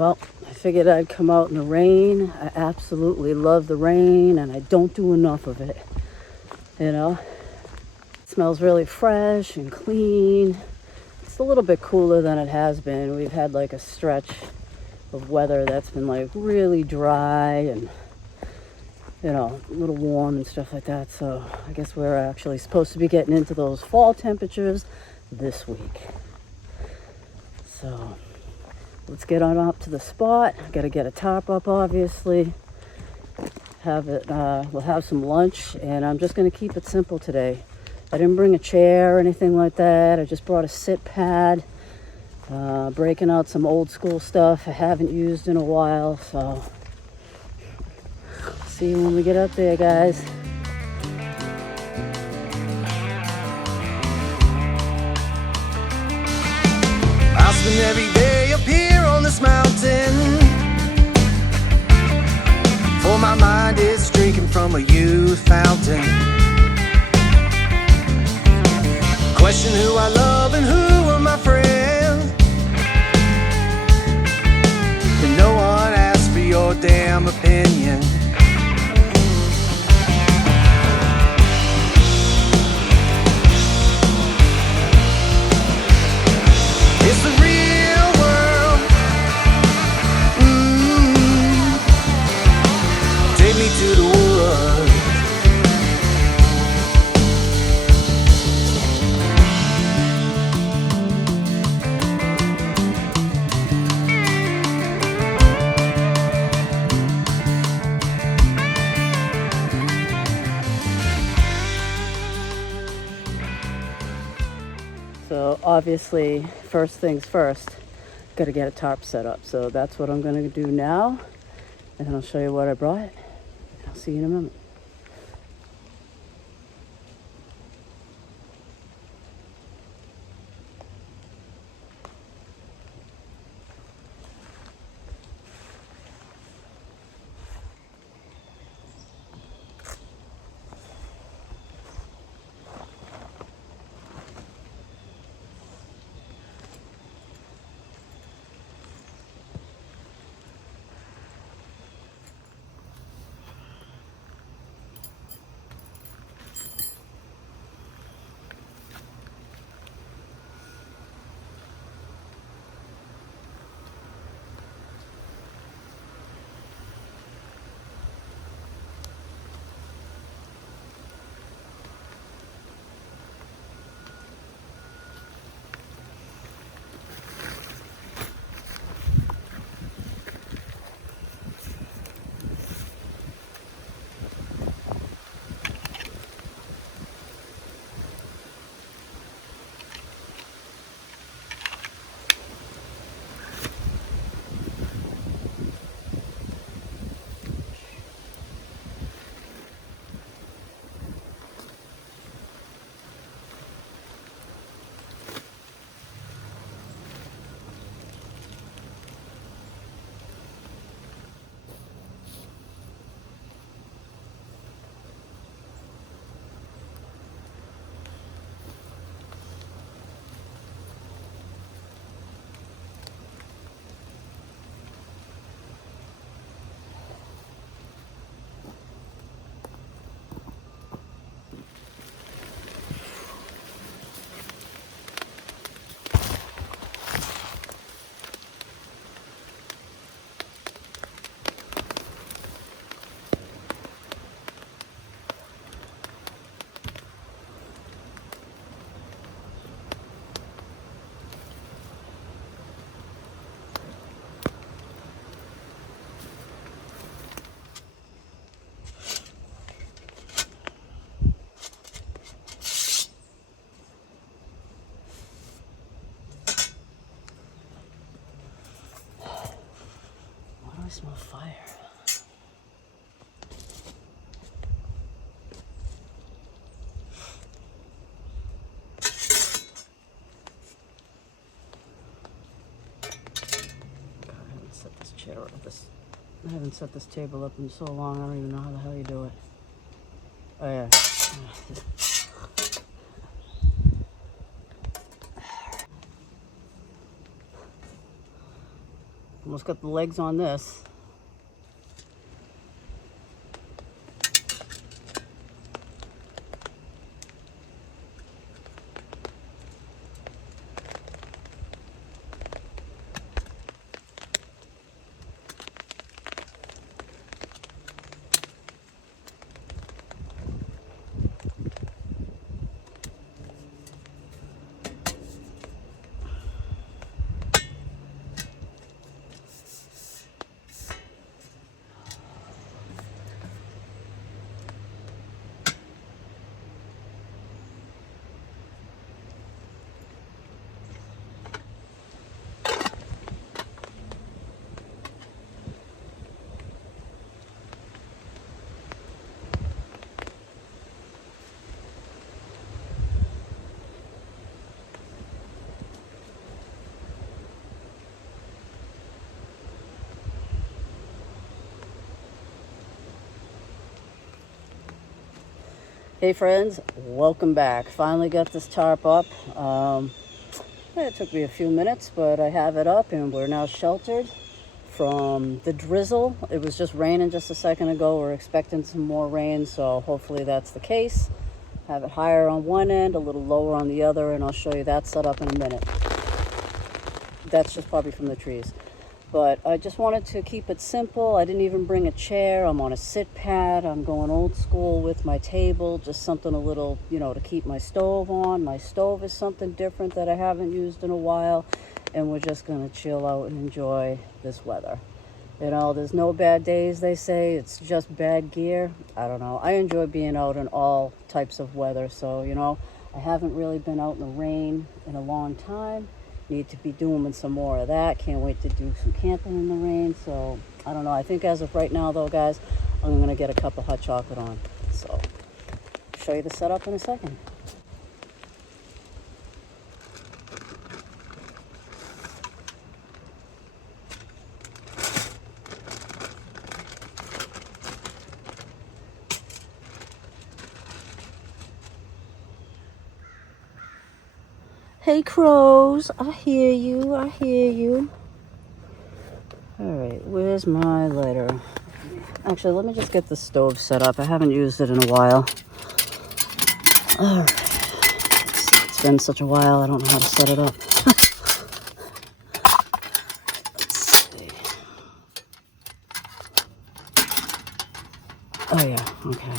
Well, I figured I'd come out in the rain. I absolutely love the rain, and I don't do enough of it. You know, it smells really fresh and clean. It's a little bit cooler than it has been. We've had like a stretch of weather that's been like really dry and, you know, a little warm and stuff like that. So I guess we're actually supposed to be getting into those fall temperatures this week. So let's get on up to the spot. I gotta get a tarp up, obviously. We'll have some lunch, and I'm just gonna keep it simple today. I didn't bring a chair or anything like that. I just brought a sit pad, breaking out some old school stuff I haven't used in a while. So see you when we get up there, guys. I spend every day up here on this mountain, for my mind is drinking from a youth fountain. Question who I love and who are my friends, and no one asks for your damn opinion. It's the real world. Take me to the woods. So obviously, first things first, gotta get a tarp set up. So that's what I'm gonna do now, and then I'll show you what I brought. I'll see you in a minute. I smell fire. God, I haven't set this chair up. I haven't set this table up in so long. I don't even know how the hell you do it. Oh yeah. Almost got the legs on this. Hey friends, welcome back. Finally got this tarp up. It took me a few minutes, but I have it up and we're now sheltered from the drizzle. It was just raining just a second ago. We're expecting some more rain, so hopefully that's the case. Have it higher on one end, a little lower on the other, and I'll show you that setup in a minute. That's just probably from the trees. But I just wanted to keep it simple. I didn't even bring a chair. I'm on a sit pad. I'm going old school with my table, just something a little, to keep my stove on. My stove is something different that I haven't used in a while, and we're just gonna chill out and enjoy this weather. There's no bad days, they say. It's just bad gear. I don't know. I enjoy being out in all types of weather, so, I haven't really been out in the rain in a long time. Need to be doing some more of that. Can't wait to do some camping in the rain. So I don't know. I think as of right now though, guys, I'm gonna get a cup of hot chocolate on. So I'll show you the setup in a second. Hey crows, I hear you, I hear you. All right, where's my lighter? Actually, let me just get the stove set up. I haven't used it in a while. All right, it's been such a while, I don't know how to set it up. Let's see. Oh yeah, okay.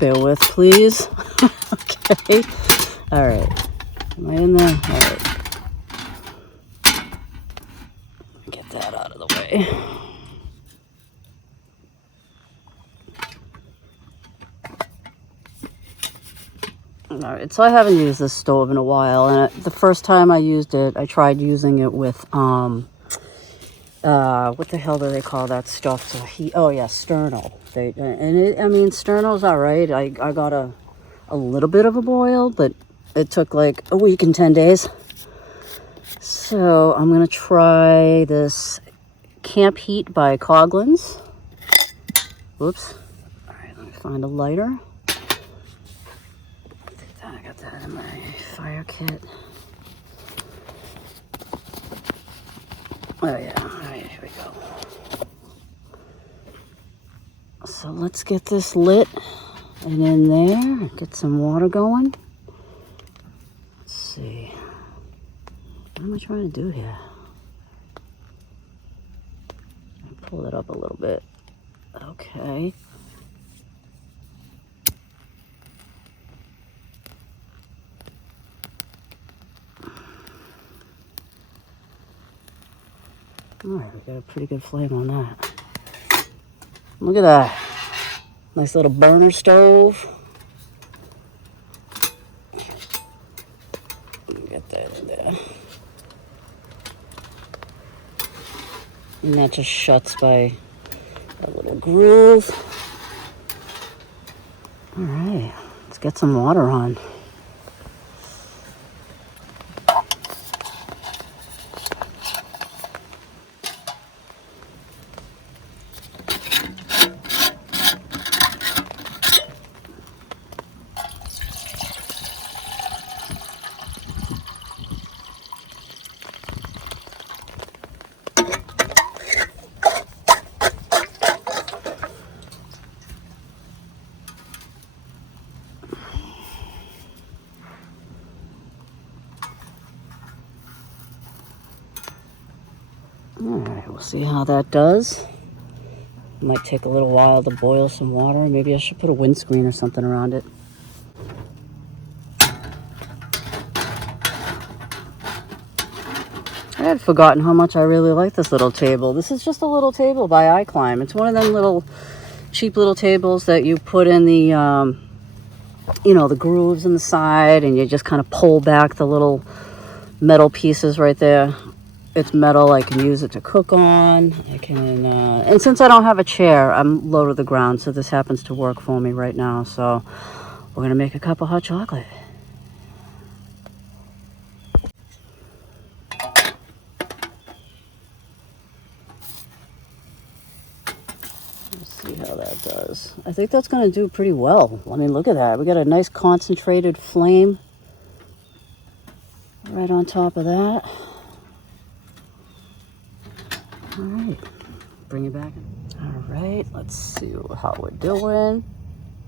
Bear with, please. Okay. All right. Am I in there? All right. Get that out of the way. All right. So I haven't used this stove in a while, and the first time I used it, I tried using it with what the hell do they call that stuff to heat? Oh yeah, sterno. Sterno's all right. I got a little bit of a boil, but it took like a week and 10 days. So I'm gonna try this Camp Heat by Coghlan's. Whoops. All right, let me find a lighter. I got that in my fire kit. Oh yeah, all right, here we go. So let's get this lit and in there, get some water going. Let's see. What am I trying to do here? Pull it up a little bit. Okay. All right, we got a pretty good flame on that. Look at that. Nice little burner stove. Get that in there. And that just shuts by a little groove. All right, let's get some water on. Alright, we'll see how that does. It might take a little while to boil some water. Maybe I should put a windscreen or something around it. I had forgotten how much I really like this little table. This is just a little table by iClimb. It's one of them little cheap little tables that you put in the, the grooves in the side, and you just kind of pull back the little metal pieces right there. It's metal. I can use it to cook on. I can, and since I don't have a chair, I'm low to the ground, so this happens to work for me right now. So we're gonna make a cup of hot chocolate. See how that does. I think that's going to do pretty well. I mean, look at that. We got a nice concentrated flame right on top of that. All right, bring it back. All right, let's see how we're doing.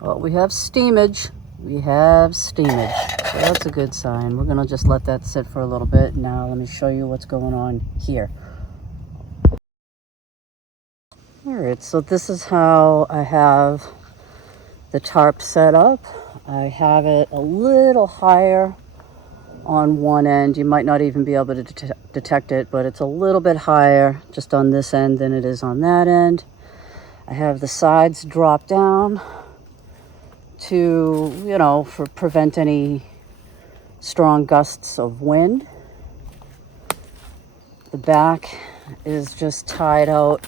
Well, we have steamage. We have steamage. So that's a good sign. We're going to just let that sit for a little bit. Now let me show you what's going on here. All right, so this is how I have the tarp set up. I have it a little higher on one end. You might not even be able to detect it, but it's a little bit higher just on this end than it is on that end. I have the sides drop down to, prevent any strong gusts of wind. The back is just tied out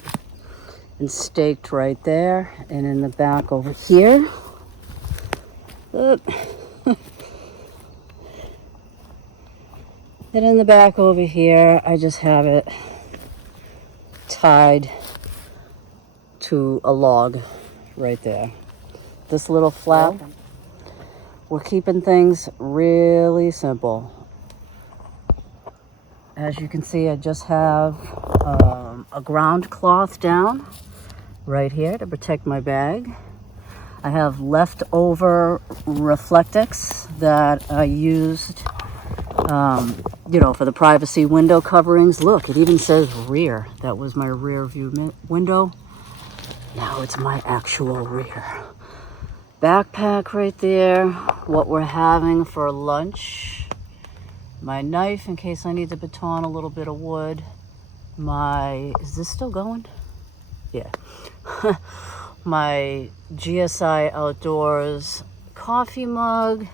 and staked right there, and in the back over here, and in the back over here, I just have it tied to a log right there. This little flap, we're keeping things really simple. As you can see, I just have a ground cloth down right here to protect my bag. I have leftover Reflectix that I used, for the privacy window coverings. Look, it even says rear. That was my rear view window. Now it's my actual rear. Backpack right there. What we're having for lunch. My knife in case I need to baton a little bit of wood. Is this still going? Yeah. My GSI Outdoors coffee mug.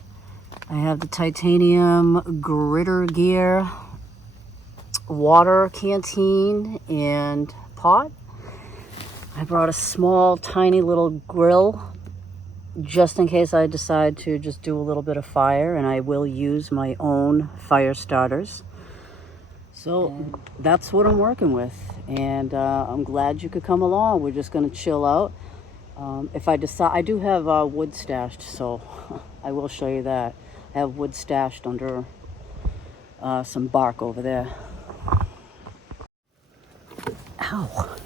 I have the titanium gritter gear, water canteen, and pot. I brought a small, tiny little grill just in case I decide to just do a little bit of fire, and I will use my own fire starters. So that's what I'm working with, and I'm glad you could come along. We're just going to chill out. If I decide, I do have wood stashed, so I will show you that. I have wood stashed under some bark over there. Ow.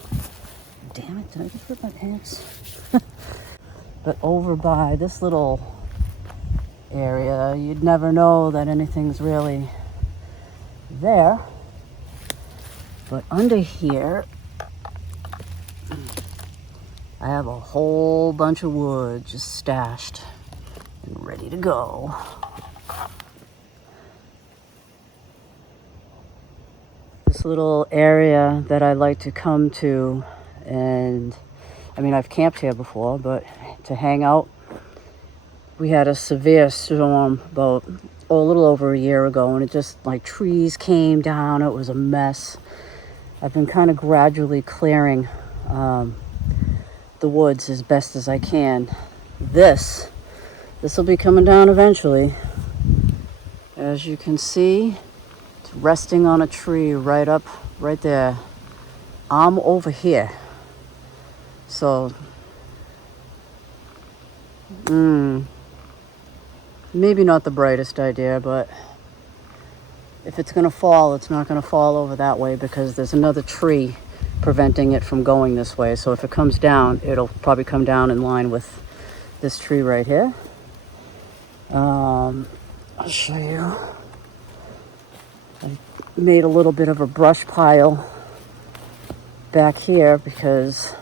Damn it, did I just rip my pants? But over by this little area, you'd never know that anything's really there. But under here, I have a whole bunch of wood just stashed and ready to go. This little area that I like to come to, and I've camped here before, but to hang out, we had a severe storm about a little over a year ago, and it just like trees came down. It was a mess. I've been kind of gradually clearing the woods as best as I can. This will be coming down eventually. As you can see, it's resting on a tree right there. I'm over here. So, maybe not the brightest idea, but if it's gonna fall, it's not gonna fall over that way because there's another tree preventing it from going this way. So if it comes down, it'll probably come down in line with this tree right here. I'll show you. I made a little bit of a brush pile back here because,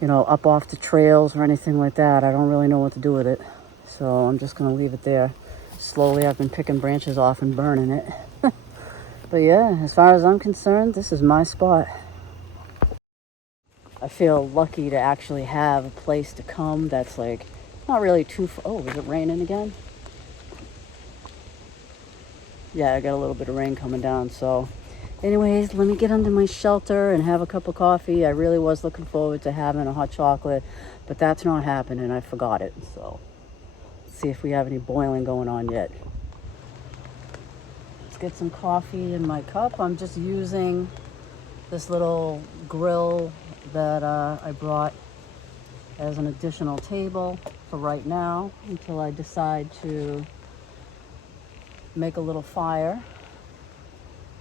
you know, up off the trails or anything like that. I don't really know what to do with it. So I'm just going to leave it there. Slowly I've been picking branches off and burning it. But yeah, as far as I'm concerned, this is my spot. I feel lucky to actually have a place to come that's like not really too far. Oh, is it raining again? Yeah, I got a little bit of rain coming down. So anyways, let me get under my shelter and have a cup of coffee. I really was looking forward to having a hot chocolate, but that's not happening. I forgot it. So let's see if we have any boiling going on yet. Let's get some coffee in my cup. I'm just using this little grill that I brought as an additional table for right now until I decide to make a little fire.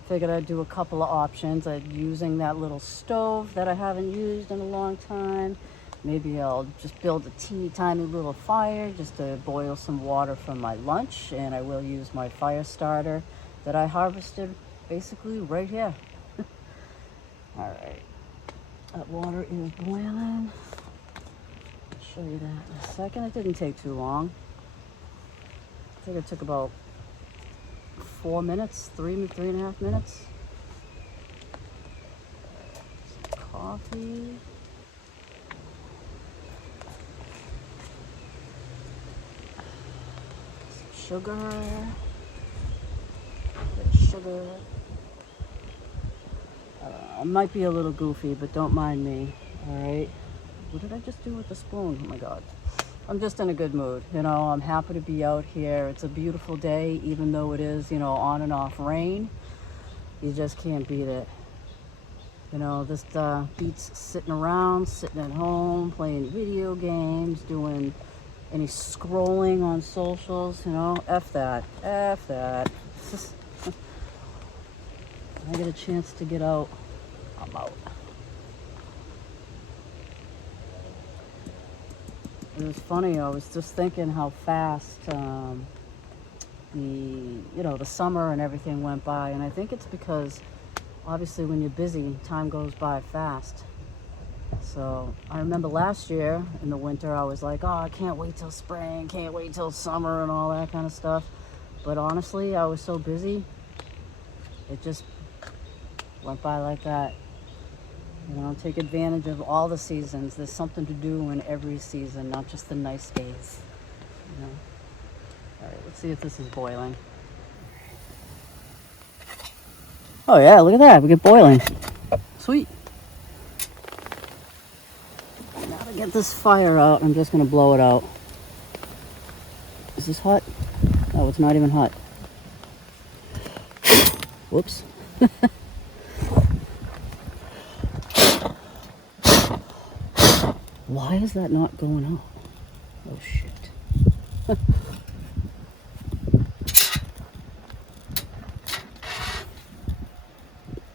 Figured I'd do a couple of options. I'm using that little stove that I haven't used in a long time. Maybe I'll just build a teeny tiny little fire just to boil some water for my lunch, and I will use my fire starter that I harvested basically right here. All right, that water is boiling. I'll show you that in a second. It didn't take too long. I think it took about 4 minutes, three and a half minutes. Some coffee. Some sugar. Sugar. I might be a little goofy, but don't mind me. All right. What did I just do with the spoon? Oh my God. I'm just in a good mood. You know, I'm happy to be out here. It's a beautiful day, even though it is, you know, on and off rain. You just can't beat it. You know, this beats sitting around, sitting at home, playing video games, doing any scrolling on socials, you know, F that. F that. I get a chance to get out, I'm out. It was funny, I was just thinking how fast the summer and everything went by, and I think it's because obviously when you're busy, time goes by fast. So I remember last year in the winter, I was like, oh, I can't wait till spring, can't wait till summer and all that kind of stuff. But honestly, I was so busy, it just went by like that. You know, take advantage of all the seasons. There's something to do in every season, not just the nice days. You know? All right, let's see if this is boiling. Oh yeah, look at that, we get boiling. Sweet. Now to get this fire out, I'm just gonna blow it out. Is this hot? Oh, it's not even hot. Whoops. Why is that not going out? Oh shit. What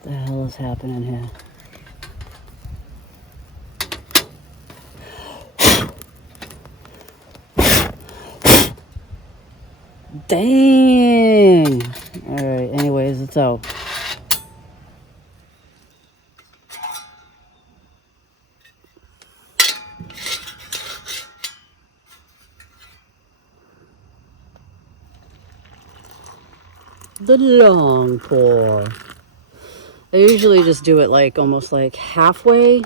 the hell is happening here? Dang! Alright, anyways, it's out. The long pour. I usually just do it like almost like halfway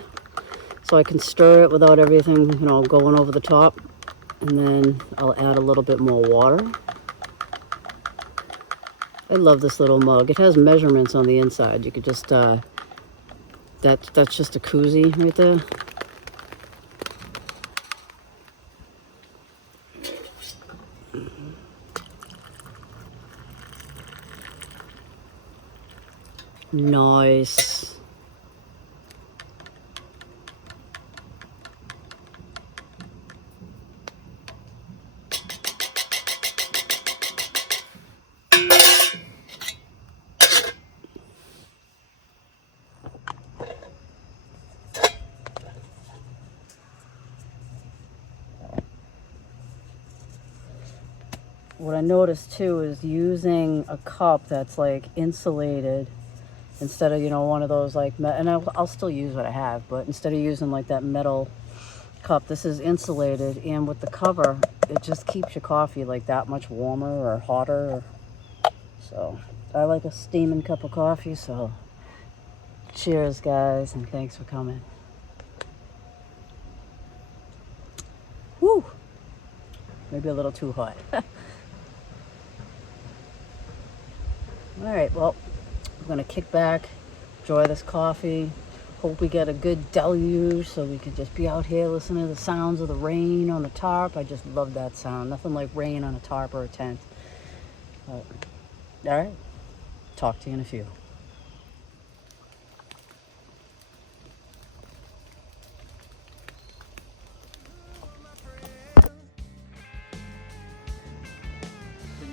so I can stir it without everything, you know, going over the top. And then I'll add a little bit more water. I love this little mug. It has measurements on the inside. You could just, that's just a koozie right there. Nice. What I noticed too is using a cup that's like insulated instead of, you know, one of those like, and I'll still use what I have, but instead of using like that metal cup, this is insulated, and with the cover, it just keeps your coffee like that much warmer or hotter. So I like a steaming cup of coffee, so cheers, guys, and thanks for coming. Woo! Maybe a little too hot. All right, well, I'm gonna kick back, enjoy this coffee. Hope we get a good deluge so we can just be out here listening to the sounds of the rain on the tarp. I just love that sound. Nothing like rain on a tarp or a tent. But, all right, talk to you in a few.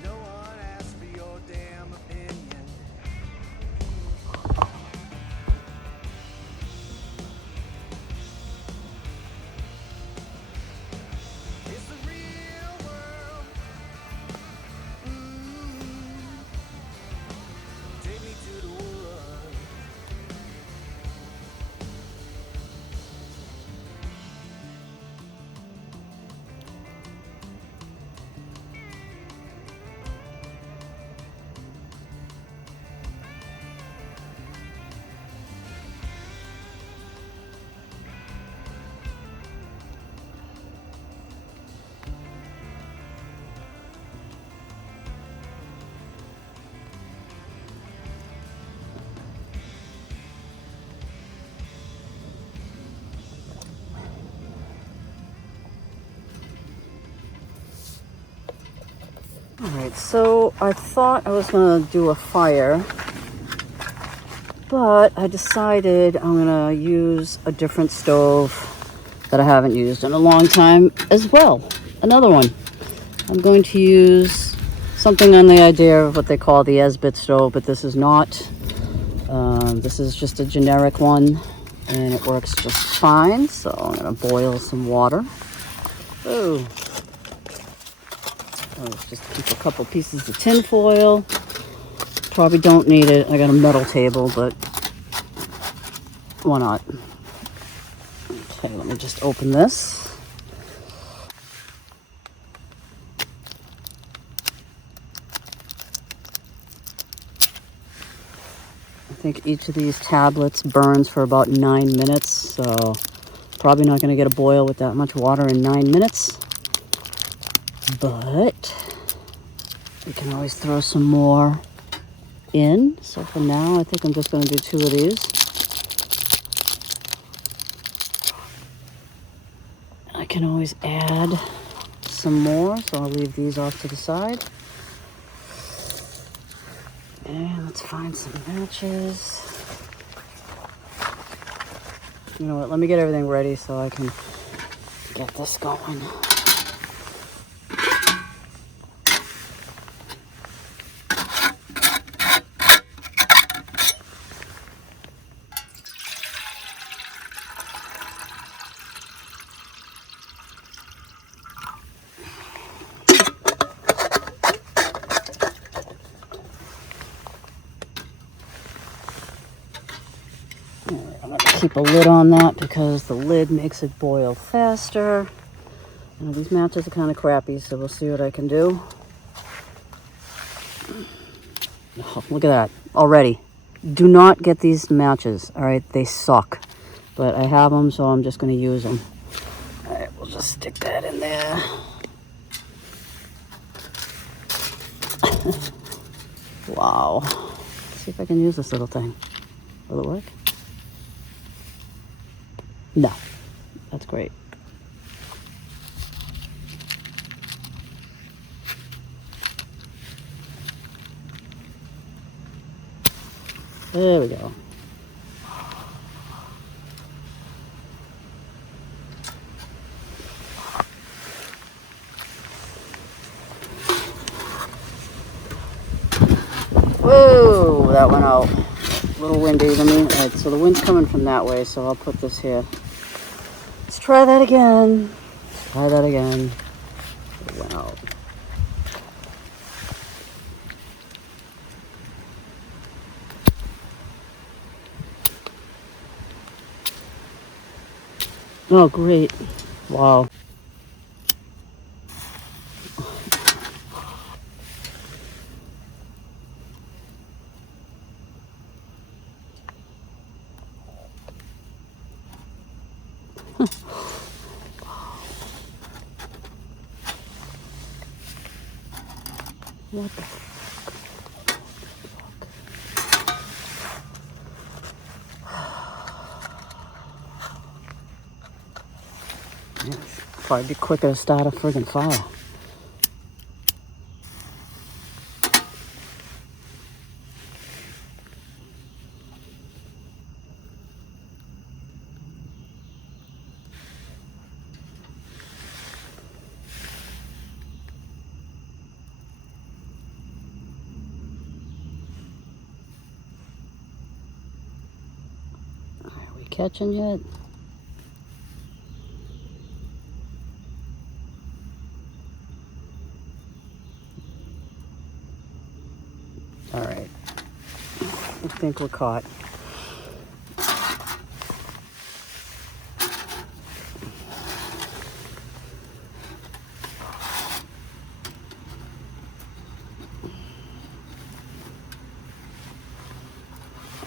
No one asked for your damn opinion. It's the real world. Take me to the woods. All right, so I thought I was gonna do a fire, but I decided I'm gonna use a different stove that I haven't used in a long time as well. Another one. I'm going to use something on the idea of what they call the Esbit stove, but this is not. This is just a generic one, and it works just fine. So I'm gonna boil some water. Oh. Just keep a couple pieces of tin foil. Probably don't need it. I got a metal table, but why not? Okay, let me just open this. I think each of these tablets burns for about 9 minutes, so probably not going to get a boil with that much water in 9 minutes. But we can always throw some more in. So for now, I think I'm just going to do 2 of these. I can always add some more, so I'll leave these off to the side. And let's find some matches. You know what, let me get everything ready so I can get this going. I'm going to keep a lid on that because the lid makes it boil faster. And these matches are kind of crappy, so we'll see what I can do. Oh, look at that already. Do not get these matches, all right? They suck. But I have them, so I'm just going to use them. All right, we'll just stick that in there. Wow. Let's see if I can use this little thing. Will it work? No. That's great. There we go. Whoa, that went out. A little windy to me. All right, so the wind's coming from that way, so I'll put this here. Let's try that again. Try that again. It went out. Oh, great. Wow. What the yeah, probably be quicker to start a friggin' fire. Are we catching yet? All right. I think we're caught.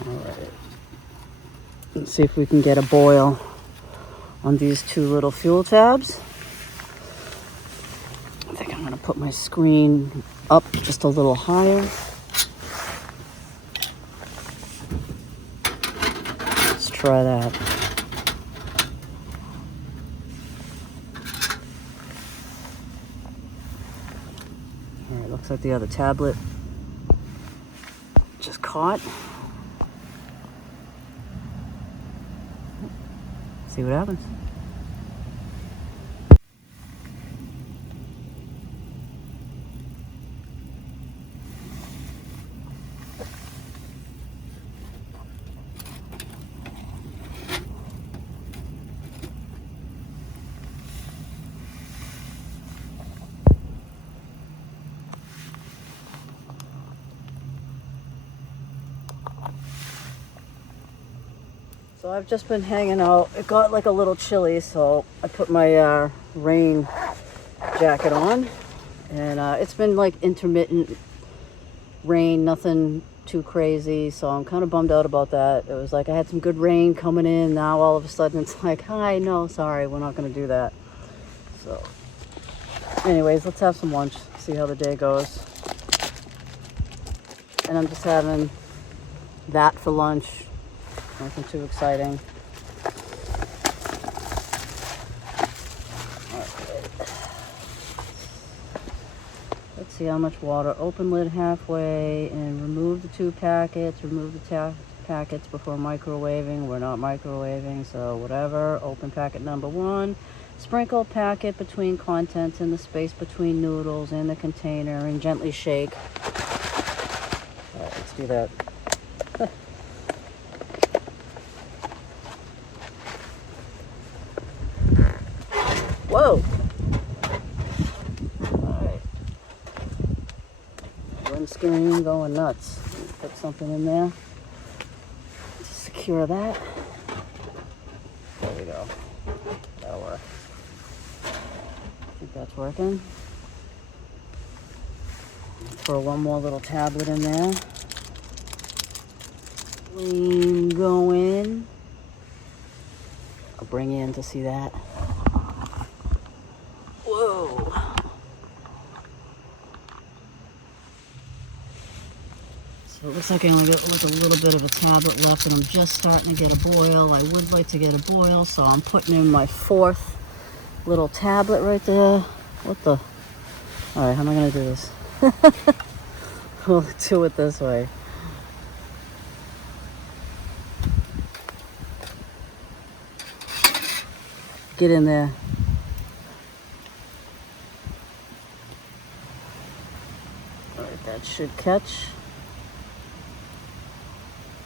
All right. Let's see if we can get a boil on these two little fuel tabs. I think I'm going to put my screen up just a little higher. Let's try that. All right, looks like the other tablet just caught. See what happens. So I've just been hanging out. It got like a little chilly, so I put my rain jacket on. And it's been like intermittent rain, nothing too crazy. So I'm kind of bummed out about that. It was like I had some good rain coming in. Now all of a sudden it's like, hi, no, sorry, we're not going to do that. So anyways, let's have some lunch, see how the day goes. And I'm just having that for lunch. Nothing too exciting. Let's see how much water. Open lid halfway and remove the 2 packets. Remove the packets before microwaving. We're not microwaving, so whatever. Open packet number 1. Sprinkle packet between contents in the space between noodles in the container and gently shake. All right, let's do that. Whoa! Alright. Windscreen going nuts. Put something in there to secure that. There we go. That'll work. I think that's working. Throw one more little tablet in there. Lean going. I'll bring you in to see that. Whoa. So it looks like I only got like a little bit of a tablet left and I'm just starting to get a boil. I would like to get a boil, so I'm putting in my 4th little tablet right there. What the? All right, how am I gonna do this? We'll do it this way. Get in there. All right, that should catch.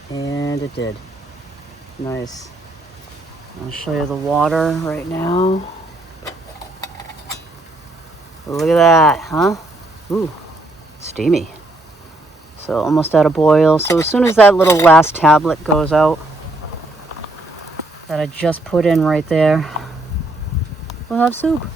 And it did. Nice. I'll show you the water right now. Look at that, huh? Ooh, steamy. So almost at a boil. So as soon as that little last tablet goes out, that I just put in right there, we'll have soup.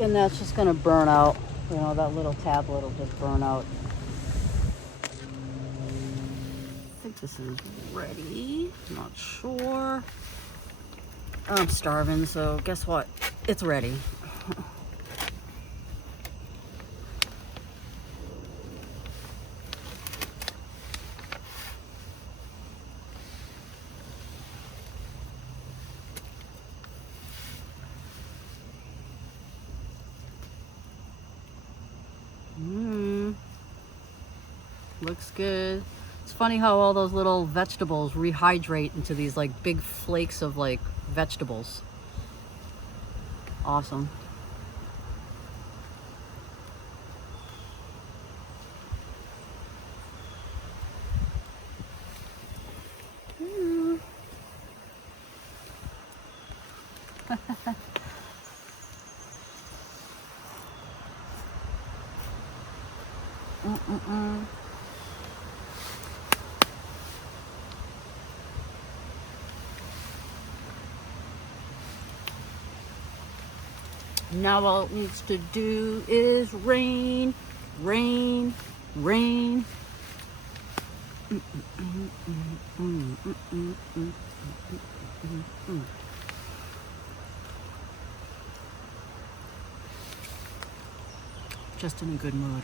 And that's just gonna burn out. You know, that little tablet will just burn out. I think this is ready. I'm not sure. I'm starving, so guess what? It's ready. Looks good. It's funny how all those little vegetables rehydrate into these like big flakes of like vegetables. Awesome. Now all it needs to do is rain, rain, rain. Just in a good mood.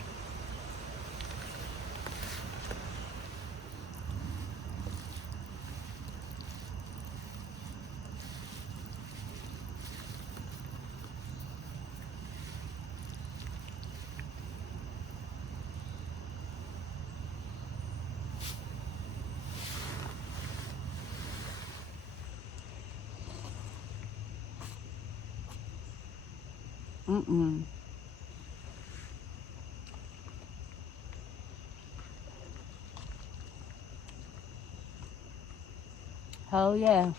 Hell yeah.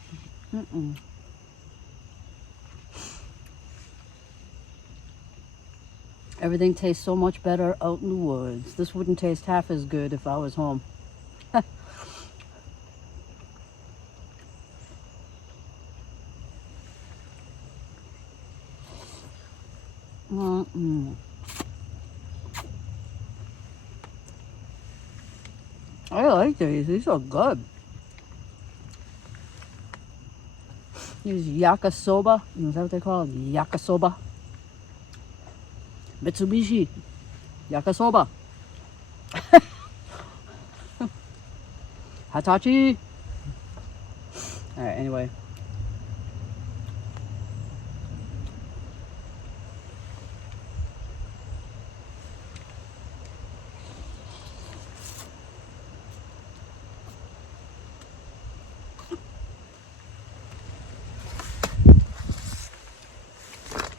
Everything tastes so much better out in the woods. This wouldn't taste half as good if I was home. I like these. These are good. These yakisoba. Is that what they call it? Yakisoba. Mitsubishi. Yakisoba. Hitachi. Alright, anyway.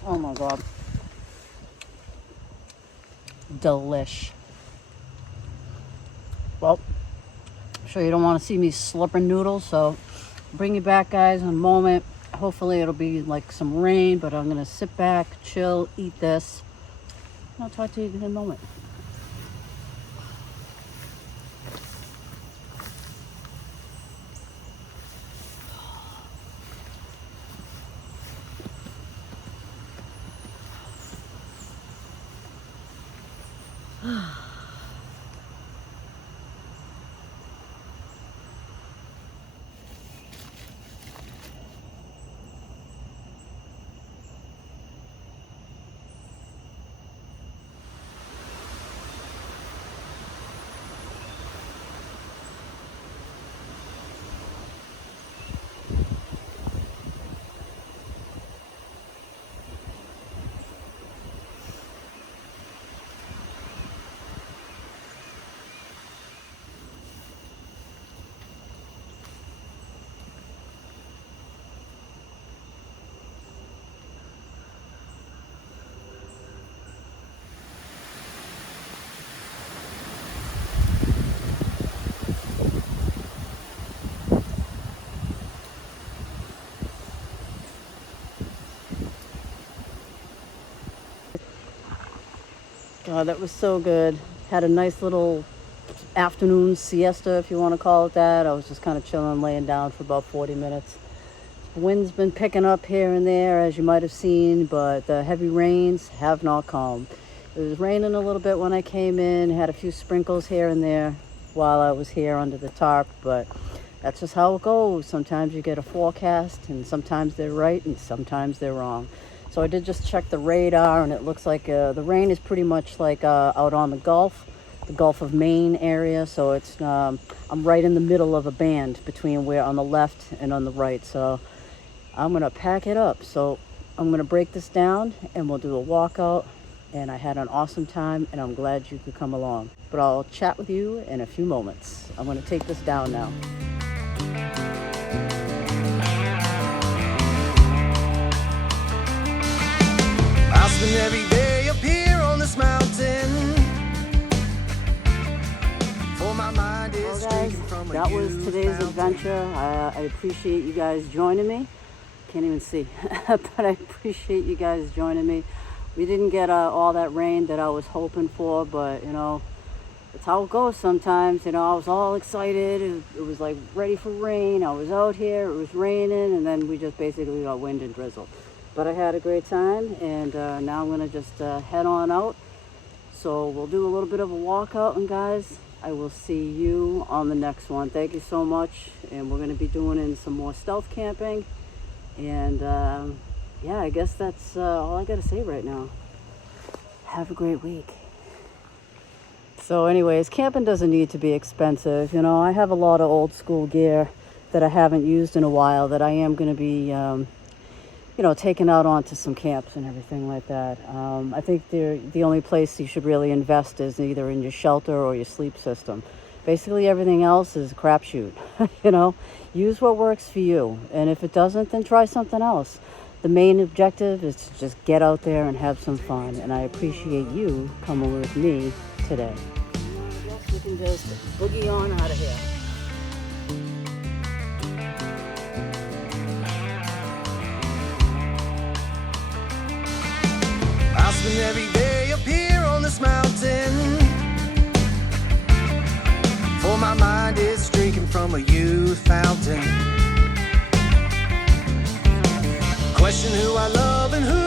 Oh my god. Delish. Well, I'm sure you don't want to see me slurping noodles, so bring you back, guys, in a moment. Hopefully it'll be like some rain, but I'm gonna sit back, chill, eat this. I'll talk to you in a moment. God, that was so good. Had a nice little afternoon siesta, if you want to call it that. I was just kind of chilling, laying down for about 40 minutes. The wind's been picking up here and there, as you might have seen, but the heavy rains have not come. It was raining a little bit when I came in, had a few sprinkles here and there while I was here under the tarp, but that's just how it goes. Sometimes you get a forecast, and sometimes they're right, and sometimes they're wrong. So I did just check the radar, and it looks like the rain is pretty much like out on the Gulf of Maine area. So it's I'm right in the middle of a band between where on the left and on the right. So I'm gonna pack it up. So I'm gonna break this down, and we'll do a walkout. And I had an awesome time, and I'm glad you could come along. But I'll chat with you in a few moments. I'm gonna take this down now. I'll spend every day up here on this mountain. For my mind is Well, guys, drinking from a that was used today's fountain. adventure. I appreciate you guys joining me. Can't even see, but I appreciate you guys joining me. We didn't get all that rain that I was hoping for, but you know, it's how it goes sometimes. You know, I was all excited. It was like ready for rain. I was out here, it was raining, and then we just basically got wind and drizzle. But I had a great time, and now I'm gonna just head on out. So we'll do a little bit of a walkout, and guys, I will see you on the next one. Thank you so much, and we're gonna be doing in some more stealth camping. And yeah, I guess that's all I gotta say right now. Have a great week. So anyways, camping doesn't need to be expensive. You know, I have a lot of old school gear that I haven't used in a while that I am gonna be you know, taken out onto some camps and everything like that. I think the only place you should really invest is either in your shelter or your sleep system. Basically everything else is a crapshoot. You know, use what works for you. And if it doesn't, then try something else. The main objective is to just get out there and have some fun. And I appreciate you coming with me today. I guess we can just boogie on out of here. I'll spend every day up here on this mountain. For my mind is drinking from a youth fountain. Question who I love and who